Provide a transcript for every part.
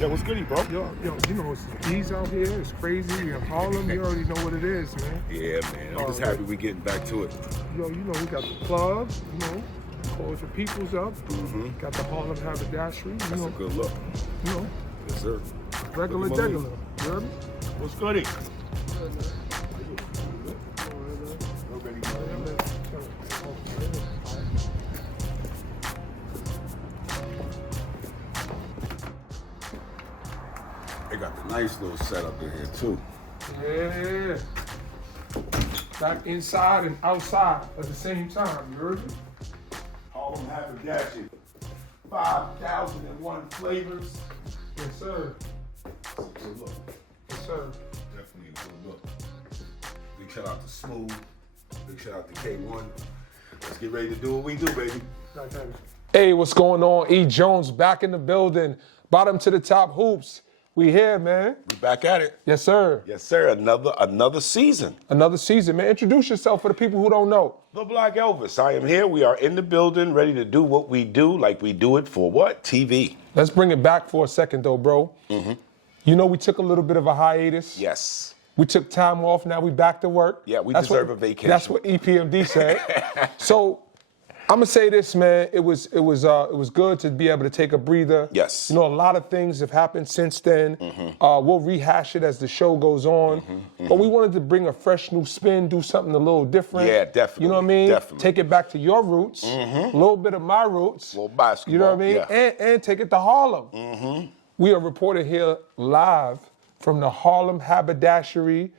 Yo, what's goody, bro? Yo, you know, it's the bees out here. It's crazy. We in Harlem. You already know what it is, man. Yeah, man. I'm just happy we getting back to it. Yo, you know, we got the club, you know, calls the people's up. Got the Harlem Haberdashery. That's a good look. You know, Yes, sir. regular, Look at my degular. You heard me? What's goody? They got the nice little setup in here, too. Yeah. Back inside and outside at the same time. You heard me? Harlem Haberdashery. 5,001 flavors. Yes, sir. That's a good look. Yes, sir. Definitely a good look. Big shout out to Smooth. Big shout out to K1. Let's get ready to do what we do, baby. Hey, what's going on? E. Jones back in the building. Bottom to the top hoops. We here, man. We back at it. Yes, sir. Yes, sir. Another season. Another season, man. Introduce yourself for the people who don't know. The Black Elvis. I am here. We are in the building, ready to do what we do, like we do it for what? TV. Let's bring it back for a second, though, bro. You know, we took a little bit of a hiatus. Yes. We took time off. Now we back to work. Yeah, we deserve a vacation. That's what EPMD said. So I'm gonna say this, man. It was good to be able to take a breather. Yes. You know, a lot of things have happened since then. We'll rehash it as the show goes on. But we wanted to bring a fresh new spin, do something a little different. Yeah, definitely. You know what I mean? Definitely. Take it back to your roots. A little bit of my roots. A little basketball. You know what I mean? Yeah. And take it to Harlem. We are reported here live from the Harlem Haberdashery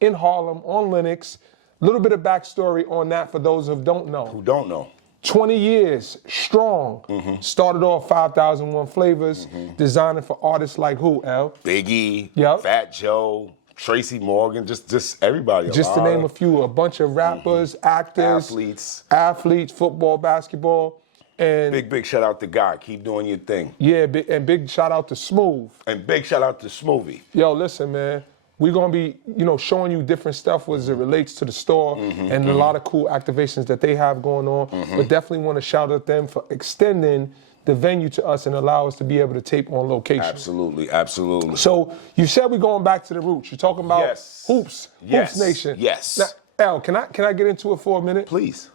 in Harlem on Lenox. A little bit of backstory on that for those who don't know. Who don't know? 20 years strong. Started off 5,001 flavors, designing for artists like who, L? Biggie, Yep. Fat Joe, Tracy Morgan, just everybody. Just to name a few, a bunch of rappers, actors, athletes, football, basketball. And Big shout out to God. Keep doing your thing. yeah, big shout out to Smooth. And big shout out to Smoothie. Yo, listen, man. We're gonna be, showing you different stuff as it relates to the store and a lot of cool activations that they have going on. But definitely want to shout out them for extending the venue to us and allow us to be able to tape on location. Absolutely, absolutely. So you said we're going back to the roots. You're talking about hoops, Hoops Nation. Yes. Now, Al, can I get into it for a minute? Please.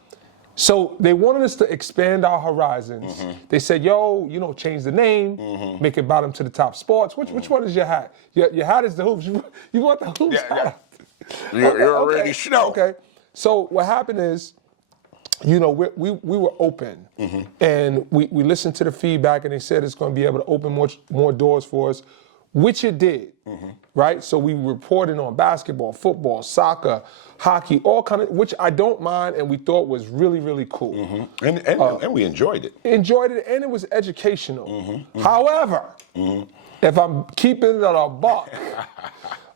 So they wanted us to expand our horizons. They said, yo, change the name, make it Bottom to the Top Sports. Which one is your hat? Your hat is the hoops. You want the hoops hat? You're already snow. Okay. So what happened is, we were open, and we listened to the feedback, and they said it's going to be able to open more doors for us, which it did, right? So we reported on basketball, football, soccer, hockey, all kind of, which I don't mind, and we thought was really, really cool. And we enjoyed it. Enjoyed it, and it was educational. However, if I'm keeping it at a buck,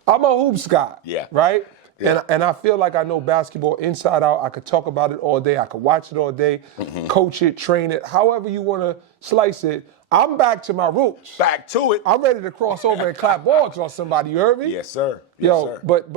I'm a hoops guy, right? Yeah. And I feel like I know basketball inside out. I could talk about it all day. I could watch it all day, coach it, train it, however you want to slice it. I'm back to my roots. Back to it. I'm ready to cross over and clap balls on somebody. You heard me? Yes, sir. Yo, but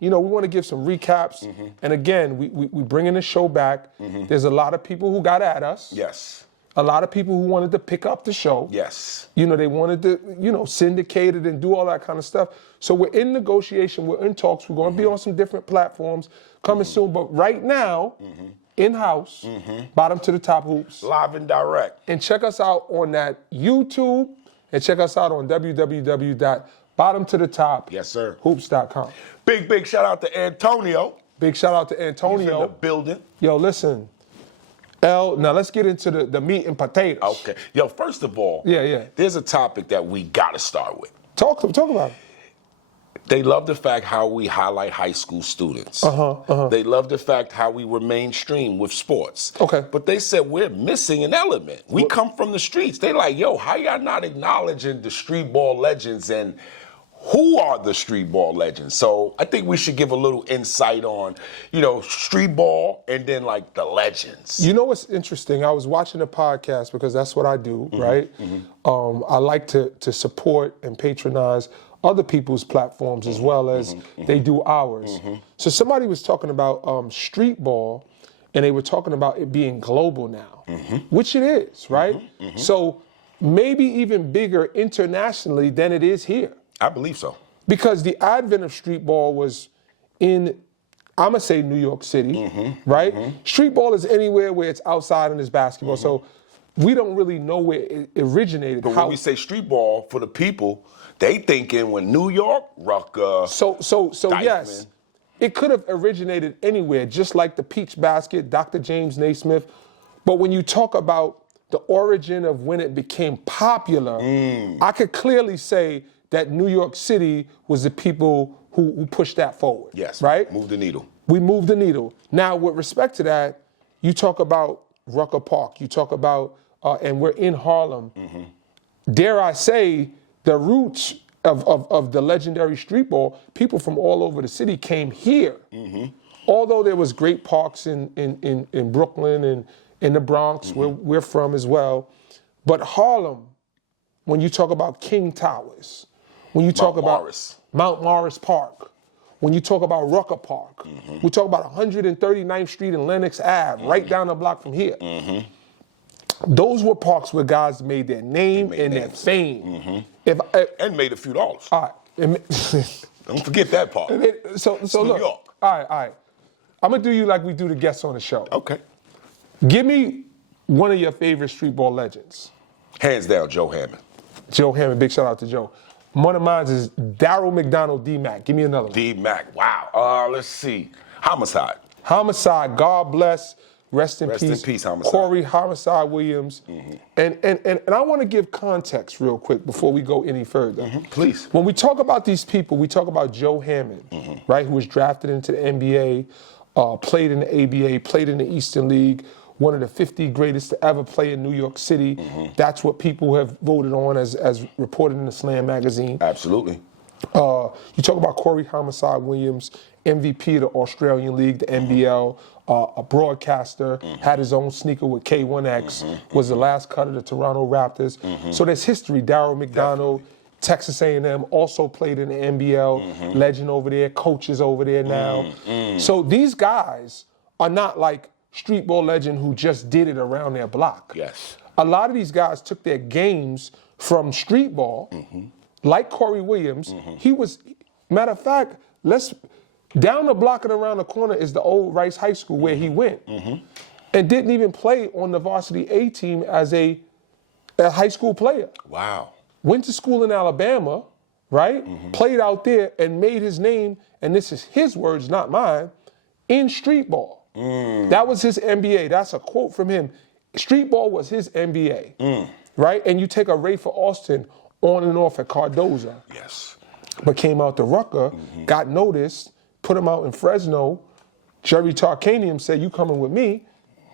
we want to give some recaps. And again, we bringing the show back. There's a lot of people who got at us. Yes. A lot of people who wanted to pick up the show. Yes. They wanted to, syndicate it and do all that kind of stuff. So we're in negotiation. We're in talks. We're going to be on some different platforms coming soon. But right now, in-house, Bottom to the Top Hoops. Live and direct. And check us out on that YouTube. And check us out on www.bottomtothetop.hoops.com. Big shout out to Antonio. Big shout out to Antonio. He's in the building. Yo, listen. L, now let's get into the meat and potatoes. Okay. Yo, first of all, there's a topic that we got to start with. Talk about it. They love the fact how we highlight high school students. They love the fact how we were mainstream with sports. Okay. But they said we're missing an element. We come from the streets. They like, yo, how y'all not acknowledging the street ball legends and who are the street ball legends? So I think we should give a little insight on, street ball and then like the legends. You know what's interesting? I was watching a podcast because that's what I do, right? I like to support and patronize other people's platforms as well as they do ours. So somebody was talking about street ball, and they were talking about it being global now, which it is, right? So maybe even bigger internationally than it is here. I believe so. Because the advent of street ball was in, I'm going to say New York City, right? Street ball is anywhere where it's outside and it's basketball. So we don't really know where it originated. But when we say street ball, for the people, they thinking when New York, Rucker, So yes, it could have originated anywhere, just like the peach basket, Dr. James Naismith. But when you talk about the origin of when it became popular, I could clearly say that New York City was the people who pushed that forward. Yes, right? Move the needle. We moved the needle. Now, with respect to that, you talk about Rucker Park, you talk about, and we're in Harlem. Dare I say, the roots of the legendary street ball, people from all over the city came here. Although there was great parks in Brooklyn and in the Bronx, where we're from as well. But Harlem, when you talk about King Towers, when you talk about Mount Morris Park, when you talk about Rucker Park, we talk about 139th Street and Lenox Ave, right down the block from here. Those were parks where guys made their name and their fame. And made a few dollars. All right. Don't forget that part. So New look. York. All right. I'm going to do you like we do the guests on the show. Okay. Give me one of your favorite street ball legends. Hands down, Joe Hammond. Joe Hammond, big shout out to Joe. One of mine is Daryl McDonald, D-Mac. Give me another one. D-Mac, wow. Let's see. Homicide. Homicide, God bless. Rest in Rest peace. in peace, Homicide. Corey Homicide Williams. And I want to give context real quick before we go any further. Please. When we talk about these people, we talk about Joe Hammond, right, who was drafted into the NBA, played in the ABA, played in the Eastern League, one of the 50 greatest to ever play in New York City. That's what people have voted on as reported in the Slam magazine. Absolutely. You talk about Corey Homicide Williams, MVP of the Australian League, the NBL, a broadcaster, had his own sneaker with K1X, was the last cut of the Toronto Raptors. So there's history. Daryl McDonald, Texas A&M, also played in the NBL, legend over there, coaches over there now. So these guys are not like street ball legend who just did it around their block. Yes. A lot of these guys took their games from street ball, like Corey Williams. He was, matter of fact, down the block and around the corner is the old Rice High School where he went, and didn't even play on the varsity A team as a high school player. Wow. Went to school in Alabama, right? Played out there and made his name, and this is his words, not mine, in street ball. That was his NBA. That's a quote from him. Street ball was his NBA, right? And you take a Rafer Austin on and off at Cardoza. Yes. But came out to Rucker, got noticed, put him out in Fresno. Jerry Tarkanian said, "You coming with me?"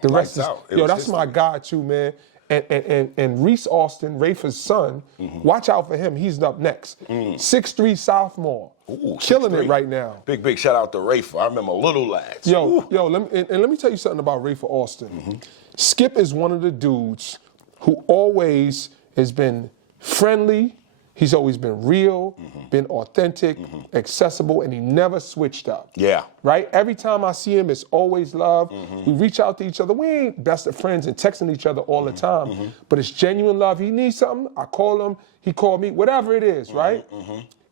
The rest is, that's my guy too, man. And Reese Austin, Rafer's son, watch out for him. He's up next. 6'3" sophomore. Ooh, killing 6'3". it right now. Big shout out to Rafer. I remember little lads. Let me tell you something about Rafer Austin. Skip is one of the dudes who always has been friendly. He's always been real, been authentic, accessible, and he never switched up. Yeah. Right? Every time I see him, it's always love. We reach out to each other. We ain't best of friends and texting each other all the time, but it's genuine love. He needs something, I call him, he called me, whatever it is, right?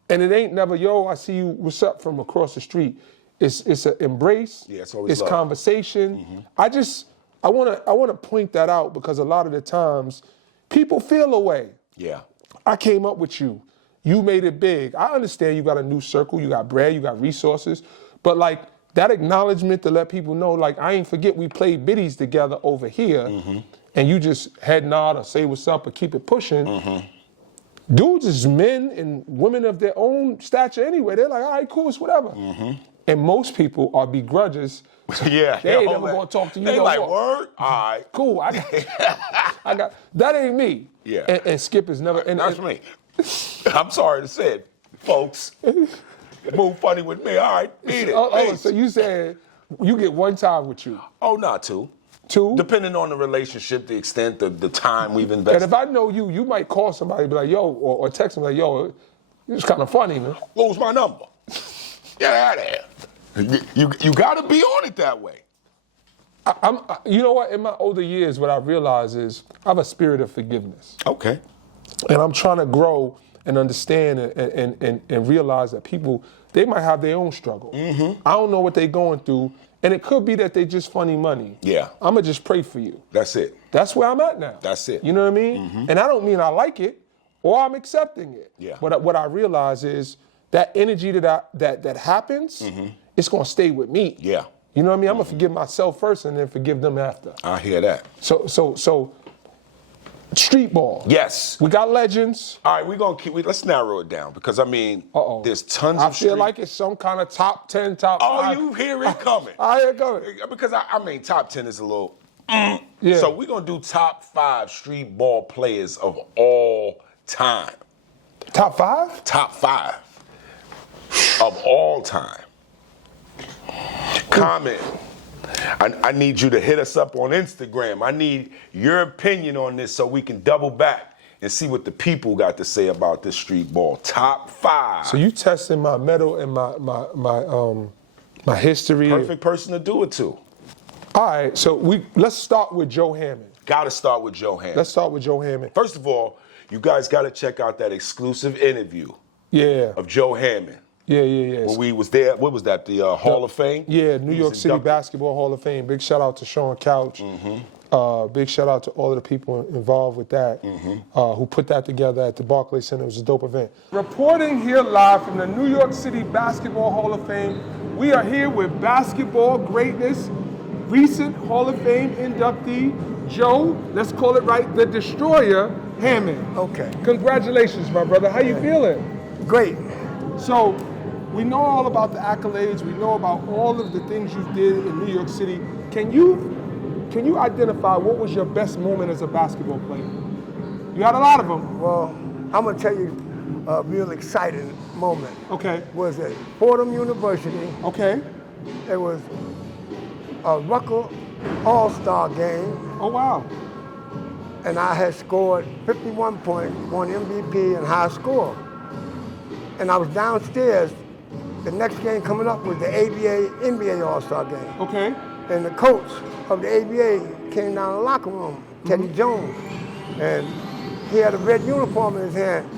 And it ain't never, yo, I see you, what's up, from across the street. It's an embrace. Yeah, it's always it's love. Conversation. I wanna point that out because a lot of the times people feel away. Yeah. I came up with you. You made it big. I understand you got a new circle, you got bread, you got resources, but like that acknowledgement to let people know, like, I ain't forget we played biddies together over here, and you just head nod or say what's up or keep it pushing. Dudes is men and women of their own stature anyway. They're like, all right, cool, it's whatever. And most people are begrudgers. Yeah. They ain't never gonna talk to you. They no like, more. word? All right. Cool, I got, that ain't me. Yeah. And Skip is never. That's me. I'm sorry to say it, folks. Move funny with me. All right, beat it. So you said you get one time with you. Oh, not two. Two? Depending on the relationship, the extent, the time we've invested. And if I know you, you might call somebody and be like, yo, or text them like, yo, it's kind of funny, man. What was my number? Get out of here. You got to be on it that way. You know what? In my older years, what I realized is I have a spirit of forgiveness. Okay. And I'm trying to grow and understand and realize that people, they might have their own struggle. I don't know what they're going through. And it could be that they just funny money. Yeah. I'm going to just pray for you. That's it. That's where I'm at now. That's it. You know what I mean? And I don't mean I like it or I'm accepting it. Yeah. But what I realize is that energy that happens, it's going to stay with me. Yeah. You know what I mean? I'm going to forgive myself first and then forgive them after. I hear that. So street ball. Yes. We got legends. All right, let's narrow it down because, I mean, there's tons of I feel like it's some kind of top 10, top 5. Oh, you hear it coming. I hear it coming. Because, I mean, top 10 is a little... Yeah. So we're going to do top 5 street ball players of all time. Top 5? Top 5 of all time. Comment. I need you to hit us up on Instagram. I need your opinion on this so we can double back and see what the people got to say about this street ball. Top 5. So you testing my metal and my history. Perfect person to do it to. All right, so let's start with Joe Hammond. Got to start with Joe Hammond. Let's start with Joe Hammond. First of all, you guys got to check out that exclusive interview of Joe Hammond. Yeah. When we was there, what was that, the Hall of Fame? Yeah, New York City Basketball Hall of Fame. Big shout out to Sean Couch. Big shout out to all of the people involved with that, who put that together at the Barclays Center. It was a dope event. Reporting here live from the New York City Basketball Hall of Fame, we are here with basketball greatness, recent Hall of Fame inductee, Joe, let's call it right, the Destroyer Hammond. Okay. Congratulations, my brother. How you feeling? Great. So, we know all about the accolades. We know about all of the things you did in New York City. Can you identify what was your best moment as a basketball player? You had a lot of them. Well, I'm gonna tell you a real exciting moment. Okay. Was at Fordham University. Okay. It was a Rucker All-Star game, Oh, wow. and I had scored 51 points, won MVP and high score. And I was downstairs. The next game coming up was the NBA All-Star game. Okay. And the coach of the ABA came down the locker room, Teddy Jones, and he had a red uniform in his hand.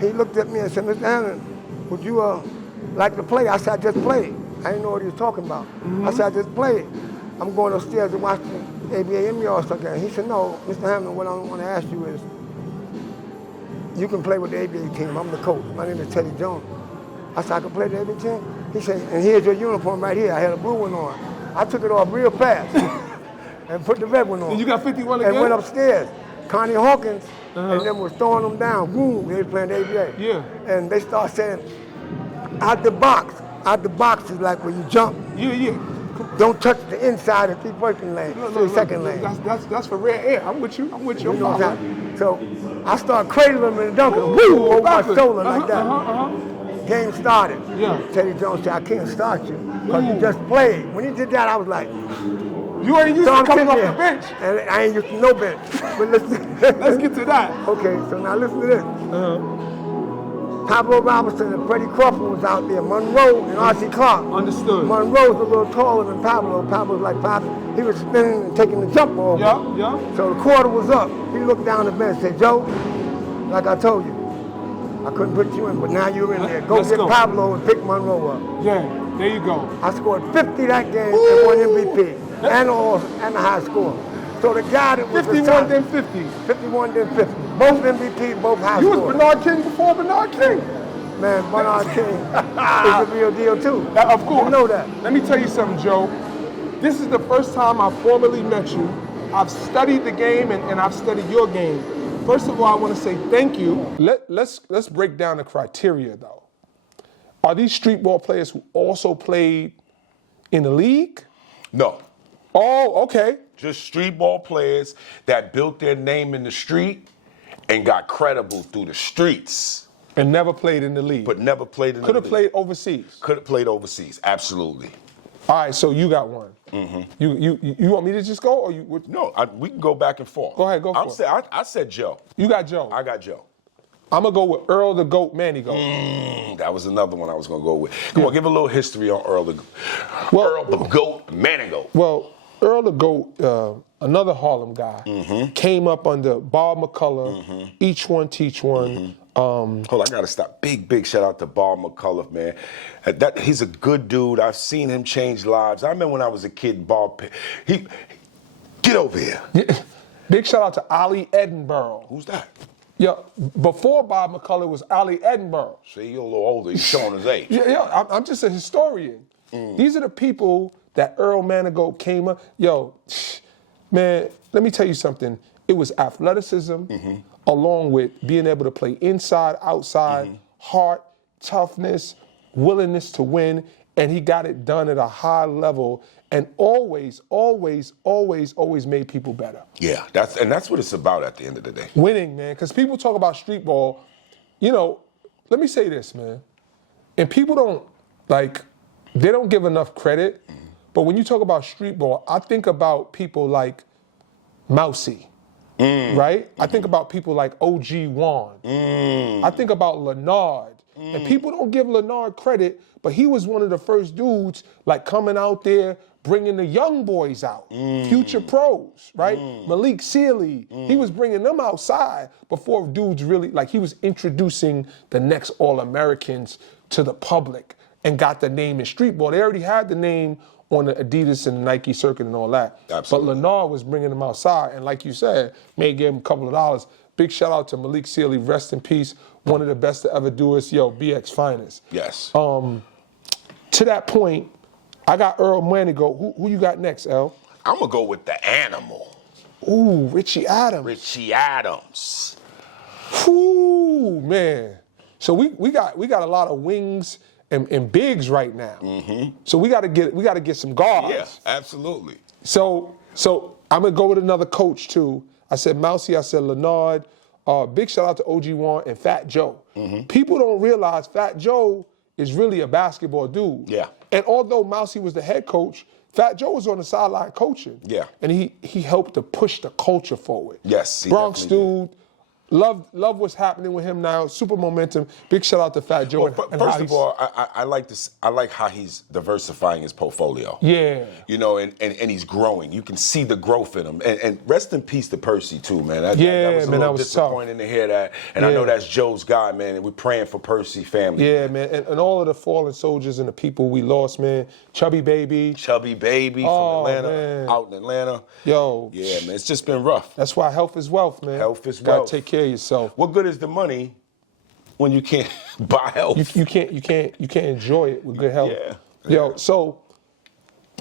He looked at me and said, Mr. Hammond, would you like to play? I said, I just played. I didn't know what he was talking about. I said, I just played. I'm going upstairs to watch the ABA NBA All-Star game. He said, no, Mr. Hammond, what I want to ask you is, you can play with the ABA team. I'm the coach. My name is Teddy Jones. I said, I can play the ABA team? He said, and here's your uniform right here. I had a blue one on. I took it off real fast and put the red one on. And you got 51 again? And went upstairs. Connie Hawkins and them was throwing them down. Boom, they was playing the ABA. Yeah. And they start saying, out the box. Out the box is like when you jump. Yeah. Don't touch the inside of three-person lane, second lane. That's for rare air. I'm with you. You know what I'm saying? So I start cradling him and dunking him, woo, over my shoulder like that. Game started. Yeah. Teddy Jones said, I can't start you because you just played. When he did that, I was like, you ain't used to coming off the bench. And I ain't used to no bench. But listen. Let's get to that. Okay, so now listen to this. Pablo Roberson and Freddie Crawford was out there. Monroe and R.C. Clark. Understood. Monroe's a little taller than Pablo. Pablo's like 5. He was spinning and taking the jump over. Yeah. So the quarter was up. He looked down the bench and said, Joe, like I told you, I couldn't put you in, but now you're in there. Go get Pablo and pick Monroe up. Yeah, there you go. I scored 50 that game and won MVP and a high score. So the guy that was 51 then 50. 51 then 50. Both MVP, both high You scores. was Bernard King before Bernard King. Man, Bernard King is a real deal too. Of course. You know that. Let me tell you something, Joe. This is the first time I formally met you. I've studied the game and I've studied your game. First of all, I want to say thank you. Let's break down the criteria though. Are these street ball players who also played in the league? No. Oh, okay. Just street ball players that built their name in the street and got credible through the streets. And never played in the league. But never played in the league. Could have played overseas. Could have played overseas, absolutely. All right, so you got one. You want me to just go or you? No, we can go back and forth. Go ahead, go for it. I said Joe. You got Joe. I got Joe. I'm gonna go with Earl the Goat Manny Goat. That was another one I was gonna go with. Come on, give a little history on Earl the Goat Manny Goat. Well, Earl the GOAT, another Harlem guy, came up under Bob McCullough, Each One Teach One. Hold on, I gotta stop. Big shout out to Bob McCullough, man. He's a good dude. I've seen him change lives. I remember when I was a kid, get over here. Yeah. Big shout out to Ali Edinburgh. Who's that? Yeah, before Bob McCullough was Ali Edinburgh. See, you're a little older. You're showing his age. Yeah, I'm just a historian. These are the people that Earl Manigault came up. Yo, man, let me tell you something. It was athleticism along with being able to play inside, outside, heart, toughness, willingness to win, and he got it done at a high level and always made people better. Yeah, that's what it's about at the end of the day. Winning, man, because people talk about street ball. You know, let me say this, man. And people don't, they don't give enough credit. But when you talk about street ball, I think about people like Mousy, right? I think about people like O.G. Wan. I think about Leonard. And people don't give Leonard credit, but he was one of the first dudes coming out there, bringing the young boys out, future pros, right? Malik Sealy, he was bringing them outside before dudes really, he was introducing the next All-Americans to the public and got the name in street ball. They already had the name on the Adidas and the Nike circuit and all that. Absolutely. But Leonard was bringing them outside, and like you said, may give him a couple of dollars. Big shout out to Malik Sealy, rest in peace, one of the best to ever do us, BX finest. Yes. To that point, I got Earl Manigault. Who you got next, El? I'm gonna go with the animal. Ooh, Richie Adams. Richie Adams. Ooh, man. So we got a lot of wings and bigs right now. So we gotta get some guards. Yeah, absolutely. So I'm gonna go with another coach too. I said Mousy, I said Leonard. Big shout out to OG Wan and Fat Joe. People don't realize Fat Joe is really a basketball dude. Yeah. And although Mousy was the head coach, Fat Joe was on the sideline coaching. Yeah. And he helped to push the culture forward. Yes, he Bronx definitely dude. Love what's happening with him now. Super momentum. Big shout out to Fat Joe. Well, first of all, I like this. I like how he's diversifying his portfolio. Yeah. You know, and he's growing. You can see the growth in him. And rest in peace to Percy too, man. That was a little disappointing to hear that. And I know that's Joe's guy, man. And we're praying for Percy family. Yeah, man. And all of the fallen soldiers and the people we lost, man. Chubby Baby from Atlanta, man. out in Atlanta. Yo. Yeah, man. It's just been rough. That's why health is wealth, man. Health is Gotta wealth. take care of yourself. What good is the money when you can't buy health? You can't enjoy it with good health. Yeah. Yo, so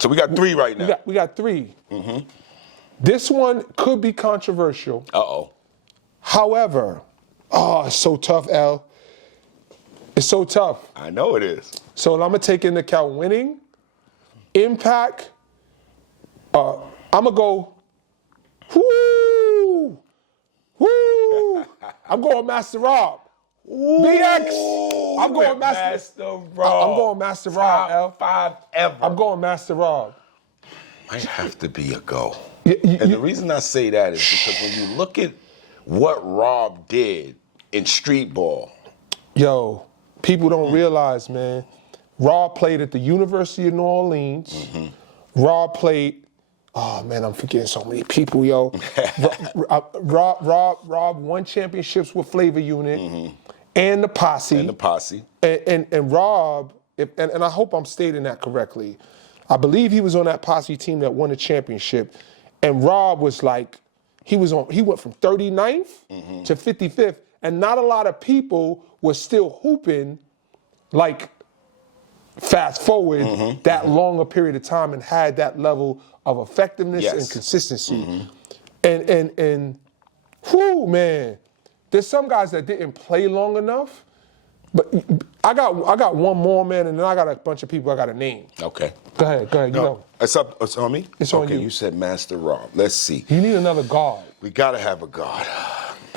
we got three right now. we got three. This one could be controversial. Uh-oh. However, it's so tough, Al. It's so tough. I know it is. So I'm gonna take into account winning, impact. I'm gonna go. Woo! I'm going Master Rob. BX. I'm going Master Rob. I'm going Master Rob, L. 5 ever. I'm going Master Rob. Might have to be a go. And the reason I say that is because when you look at what Rob did in street ball. Yo, people don't realize, man. Rob played at the University of New Orleans. Rob played. Oh man, I'm forgetting so many people, yo. Rob won championships with Flavor Unit and the Posse. And Rob, and I hope I'm stating that correctly. I believe he was on that Posse team that won the championship. And Rob was he went from 39th to 55th, and not a lot of people were still hooping fast forward that longer period of time and had that level of effectiveness and consistency. And whoo, man, there's some guys that didn't play long enough, but I got one more, man, and then I got a bunch of people I got to name. Okay. Go ahead, you go. It's on me? It's on you. Okay, you said Master Rob. Let's see. You need another guard. We got to have a guard.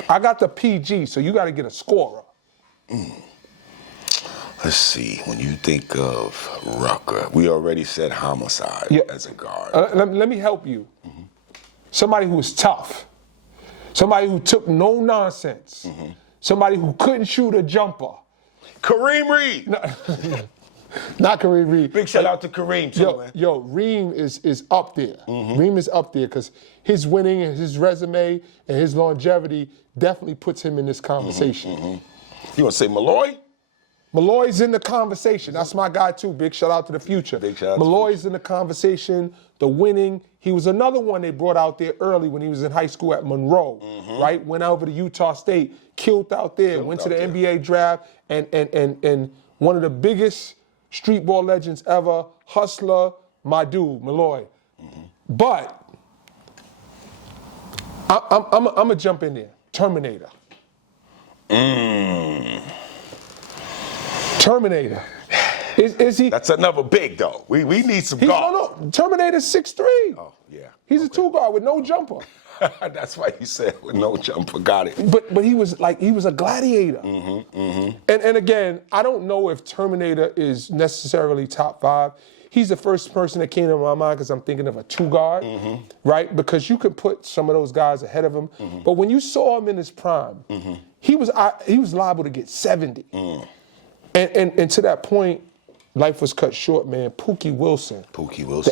I got the PG, so you got to get a scorer. Let's see. When you think of Rucker, we already said Homicide as a guard. Let me help you. Somebody who was tough. Somebody who took no nonsense. Somebody who couldn't shoot a jumper. Kareem Reed. Not Kareem Reed. Big shout out to Kareem too, man. Yo, Reem is up there. Reem is up there because his winning and his resume and his longevity definitely puts him in this conversation. You want to say Malloy? Malloy's in the conversation. That's my guy too. Big shout out to the future. Big shout out to Malloy's in the conversation. The winning. He was another one they brought out there early when he was in high school at Monroe, right? Went over to Utah State, killed out there, went to the NBA draft, and one of the biggest street ball legends ever, hustler, my dude, Malloy. But I'm gonna jump in there. Terminator. Terminator. Is he? That's another big though. We need some guards. No. Terminator's 6'3". Oh yeah. He's a two-guard with no jumper. That's why you said with no jumper. Got it. But he was a gladiator. And again, I don't know if Terminator is necessarily top 5. He's the first person that came to my mind because I'm thinking of a two-guard, right? Because you could put some of those guys ahead of him. But when you saw him in his prime, he was liable to get 70. And to that point, life was cut short, man. Pookie Wilson. The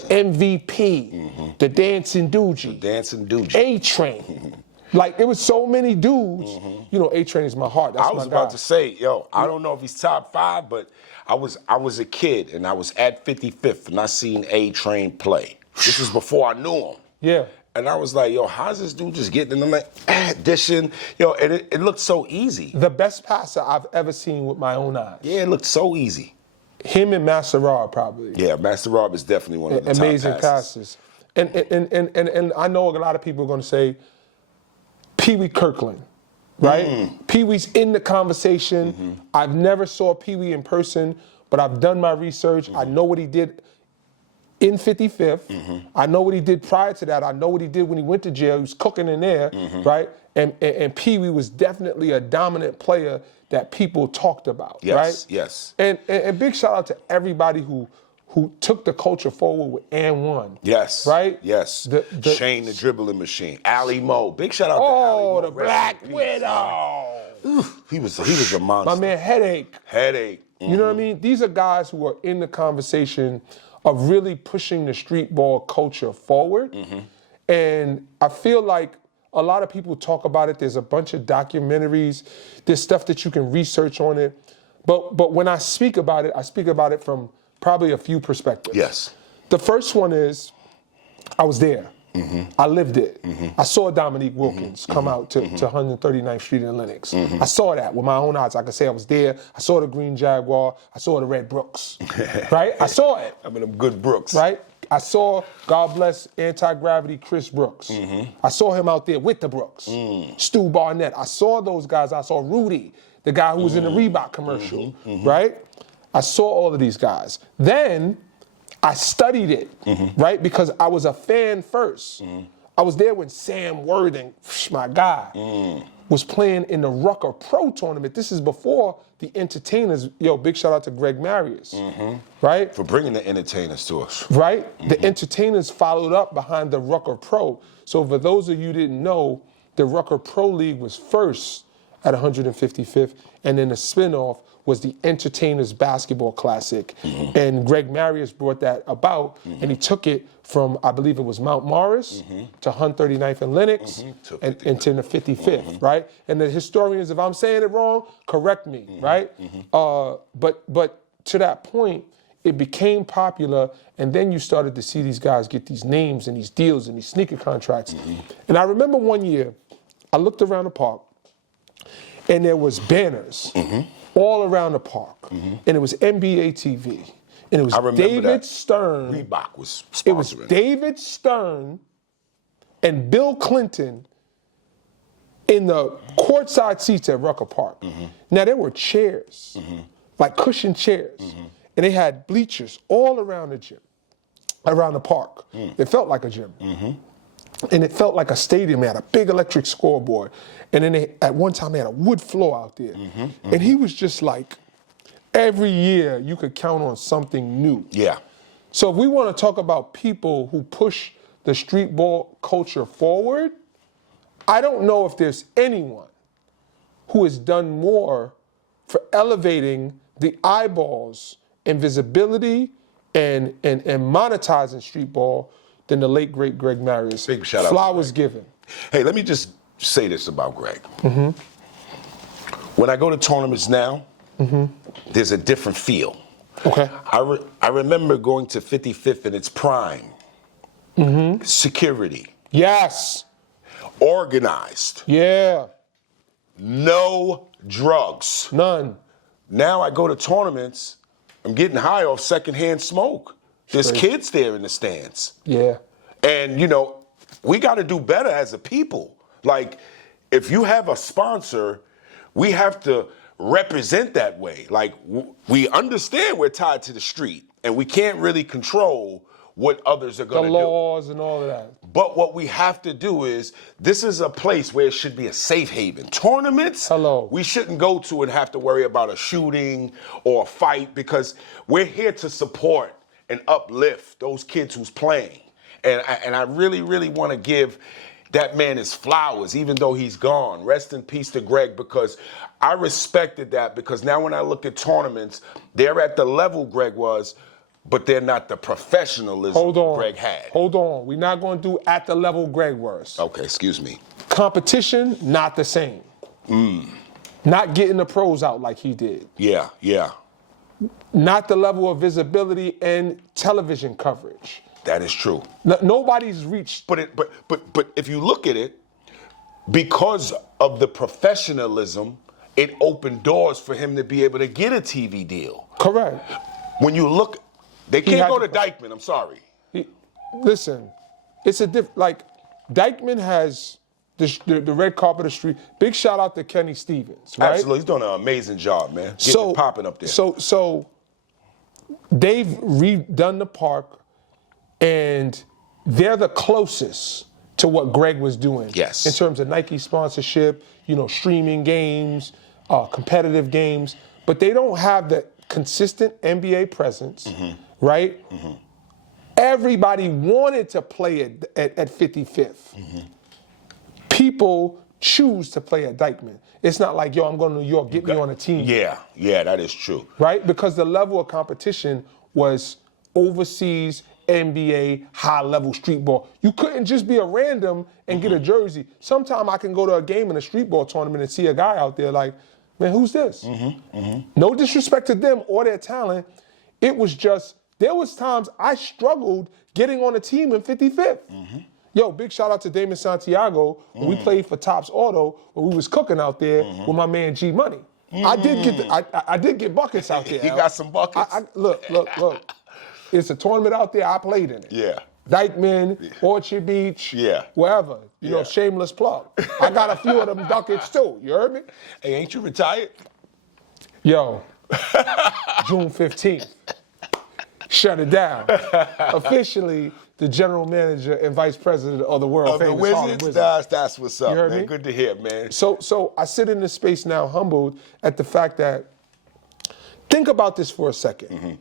MVP. The Dancing Doogie. A-Train. Like, it was so many dudes. You know, A-Train is my heart. That's I was about to say, I don't know if he's top 5, but I was a kid and I was at 55th and I seen A-Train play. This was before I knew him. Yeah. And I was like, how's this dude just getting in the dishing? And it looked so easy. The best passer I've ever seen with my own eyes. Yeah, it looked so easy. Him and Master Rob probably. Yeah, Master Rob is definitely one of the amazing top passes. And I know a lot of people are going to say Pee Wee Kirkland, right? Pee Wee's in the conversation. I've never saw Pee Wee in person, but I've done my research. I know what he did in 55th. I know what he did prior to that. I know what he did when he went to jail. He was cooking in there, right? And Pee Wee was definitely a dominant player that people talked about, right? Yes. And big shout out to everybody who took the culture forward with and one. Yes. Right? Yes. Shane the dribbling machine. Ali Mo. Big shout out to Ali Mo. Oh, the Black Widow. He was a monster. My man, Headache. You know what I mean? These are guys who are in the conversation of really pushing the street ball culture forward. And I feel like a lot of people talk about it. There's a bunch of documentaries. There's stuff that you can research on it. But when I speak about it from probably a few perspectives. Yes. The first one is, I was there. I lived it. I saw Dominique Wilkins come out to 139th Street in Lenox. I saw that with my own eyes. I can say I was there. I saw the Green Jaguar. I saw the Red Brooks. Right? I saw it. I mean, them good Brooks. Right? I saw, God bless, anti-gravity Chris Brooks. I saw him out there with the Brooks. Stu Barnett. I saw those guys. I saw Rudy, the guy who was in the Reebok commercial. Right? I saw all of these guys. Then I studied it, right? Because I was a fan first. I was there when Sam Worthing, my guy, was playing in the Rucker Pro tournament. This is before the entertainers. Big shout out to Greg Marius, right? For bringing the entertainers to us. Right? The entertainers followed up behind the Rucker Pro. So for those of you who didn't know, the Rucker Pro League was first at 155th, and then the spinoff was the Entertainers Basketball Classic. And Greg Marius brought that about, and he took it from, I believe it was Mount Morris to 139th and Lenox, and to the 55th, right? And the historians, if I'm saying it wrong, correct me, right? But to that point, it became popular, and then you started to see these guys get these names and these deals and these sneaker contracts. And I remember one year, I looked around the park, and there was banners all around the park, and it was NBA TV, and it was David Stern. Reebok was sponsoring. It was David Stern and Bill Clinton in the courtside seats at Rucker Park. Now there were chairs, like cushion chairs, and they had bleachers all around the gym, around the park. It felt like a gym. And it felt like a stadium. They had a big electric scoreboard. And then at one time they had a wood floor out there. And he was just like, every year you could count on something new. Yeah. So if we want to talk about people who push the street ball culture forward, I don't know if there's anyone who has done more for elevating the eyeballs and visibility and monetizing street ball than the late, great Greg Marius. Big shout out to Flowers Greg. given. Hey, let me just say this about Greg. When I go to tournaments now, there's a different feel. Okay. I remember going to 55th in its prime. Security. Yes. Organized. Yeah. No drugs. None. Now I go to tournaments, I'm getting high off secondhand smoke. There's Crazy. kids there in the stands. Yeah. And, you know, we got to do better as a people. Like, if you have a sponsor, we have to represent that way. Like, we understand we're tied to the street, and we can't really control what others are The going to do. laws and all of that. But what we have to do is, this is a place where it should be a safe haven. Tournaments, Hello. we shouldn't go to and have to worry about a shooting or a fight, because we're here to support and uplift those kids who's playing. And I really, really want to give that man his flowers, even though he's gone. Rest in peace to Greg, because I respected that, because now when I look at tournaments, they're at the level Greg was, but they're not the professionalism Greg had. Hold on. We're not going to do at the level Greg was. Okay, excuse me. Competition, not the same. Not getting the pros out like he did. Yeah, yeah. Not the level of visibility and television coverage. That is true. Nobody's reached. But if you look at it, because of the professionalism, it opened doors for him to be able to get a TV deal. Correct. When you look, they can't had go to- to Dykeman, I'm sorry. Listen, it's a like Dykeman has the red carpet of street. Big shout out to Kenny Stevens, right? Absolutely, he's doing an amazing job, man. Getting it popping up there. So they've redone the park, and they're the closest to what Greg was doing. Yes. In terms of Nike sponsorship, you know, streaming games, competitive games, but they don't have the consistent NBA presence, right? Everybody wanted to play at 55th. People choose to play at Dykeman. It's not like, yo, I'm going to New York, get me on a team. Yeah, that is true. Right? Because the level of competition was overseas, NBA, high-level street ball. You couldn't just be a random and get a jersey. Sometime I can go to a game in a street ball tournament and see a guy out there like, man, who's this? No disrespect to them or their talent. It was just, there was times I struggled getting on a team in 55th. Yo, big shout out to Damon Santiago when we played for Topps Auto when we was cooking out there with my man G Money. I did get buckets out there. He got some buckets. Look. It's a tournament out there. I played in it. Yeah. Dykeman, Orchard Beach, wherever. You know, shameless plug. I got a few of them buckets too. You heard me? Hey, ain't you retired? Yo, June 15th. Shut it down. Officially, the general manager and vice president of the world famous Harlem Wizards. That's what's up, You heard man. me? Good to hear, man. So I sit in this space now humbled at the fact that, think about this for a second.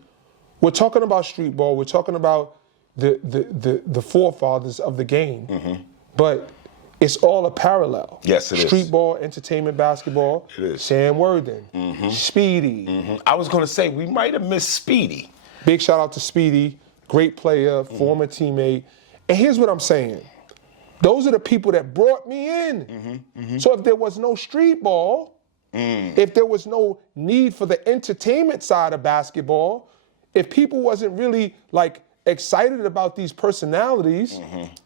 We're talking about street ball. We're talking about the forefathers of the game. But it's all a parallel. Yes, it is. Street ball, entertainment, basketball. It is. Sam Worthen, Speedy. I was going to say, we might have missed Speedy. Big shout out to Speedy. Great player, former teammate. And here's what I'm saying. Those are the people that brought me in. So if there was no street ball, if there was no need for the entertainment side of basketball, if people wasn't really like excited about these personalities,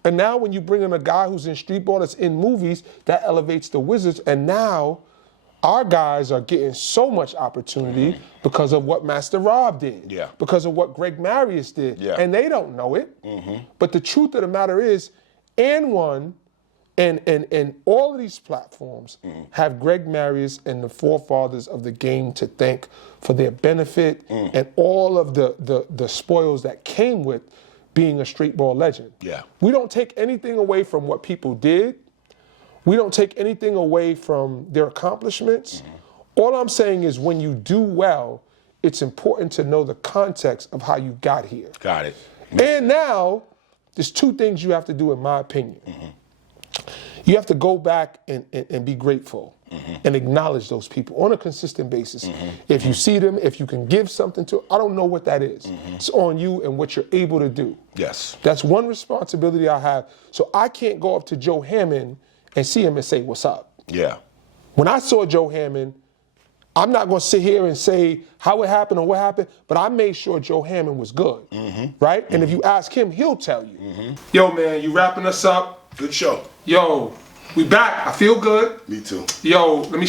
and now when you bring in a guy who's in street ball that's in movies, that elevates the Wizards, and now our guys are getting so much opportunity because of what Master Rob did, because of what Greg Marius did, and they don't know it. But the truth of the matter is, and all of these platforms have Greg Marius and the forefathers of the game to thank for their benefit and all of the spoils that came with being a street ball legend. We don't take anything away from what people did. We don't take anything away from their accomplishments. All I'm saying is when you do well, it's important to know the context of how you got here. Got it. And now, there's two things you have to do, in my opinion. you have to go back and be grateful and acknowledge those people on a consistent basis. If you see them, if you can give something to, I don't know what that is. It's on you and what you're able to do. Yes. That's one responsibility I have. So I can't go up to Joe Hammond and see him and say, what's up? Yeah. When I saw Joe Hammond, I'm not going to sit here and say how it happened or what happened, but I made sure Joe Hammond was good, right? And if you ask him, he'll tell you. Yo, man, you wrapping us up? Good show. Yo, we back. I feel good. Me too. Yo, let me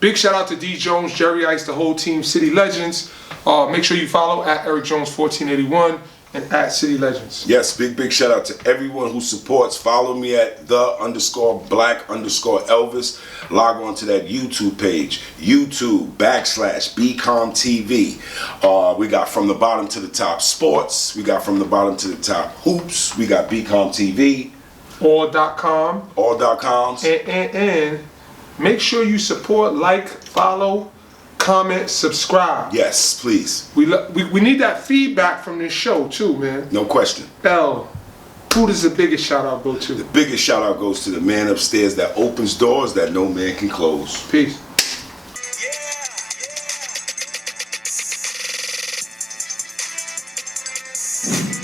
big shout out to D Jones, Jerry Ice, the whole team, City Legends. Make sure you follow at Eric Jones 1481 and at City Legends. Yes, big shout out to everyone who supports. Follow me at _black_Elvis. Log on to that YouTube page, YouTube.com/BcomTV. We got From the Bottom to the Top Sports. We got From the Bottom to the Top Hoops. We got BCom TV. All.com. All.coms. And make sure you support, like, follow, comment, subscribe. Yes, please. We need that feedback from this show too, man. No question. L, who does the biggest shout out go to? The biggest shout out goes to the man upstairs that opens doors that no man can close. Peace. Yeah.